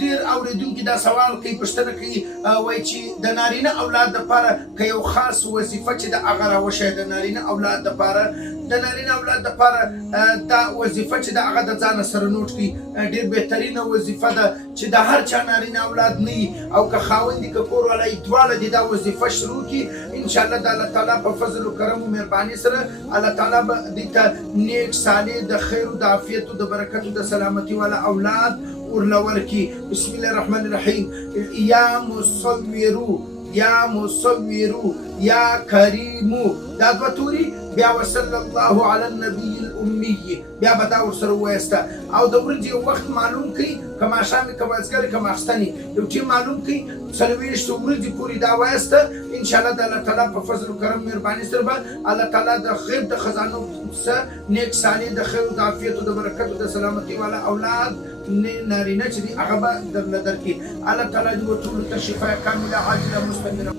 ډیر اوریدونکي دا سوال کوي، پوښتنه کوي، وایي چې د نارینه اولاد دپاره که یو خاص وظیفه چې د هغه راوښیه د نارینه اولاد دپاره دا وظیفه چې د هغه د ځانه سره نوټ کړي، ډیر بهترینه وظیفه ده چې د هر چا نارینه اولاد نه وي او که خاوند دي که کور والا دواړه دي دا وظیفه شروع کړي، انشاءالله د الله تعالی په فضل و کرم و مهرباني سره الله تعالی به دې ته نیک صالح د خیر و د عافیت و د برکت و د سلامتي والا اولاد ورلور کی. بسم الله الرحمن الرحیم. یا مصورو یا کریمو دا دوه توري بیا وصلی الله علی النبی الامی بیا به دا ورسره ووایسته او د ورځې یو وخت معلوم کړي، که ماښام که مازدیګر که ماخستن یو ټیم معلوم کړي، 40 ورځې پورې دا وایسته، انشاءالله د الله تعالی په فضل و کرم مهرباني سره به الله تعالی د غیب د خزانو څخه نیک صالح د خیر و د عافیت و د برکت و د سلامتي والا اولاد نارینه چې دي هغه به درله درکړي. الله تعالی دې ټولو ته شفا کامله عاجله مستمره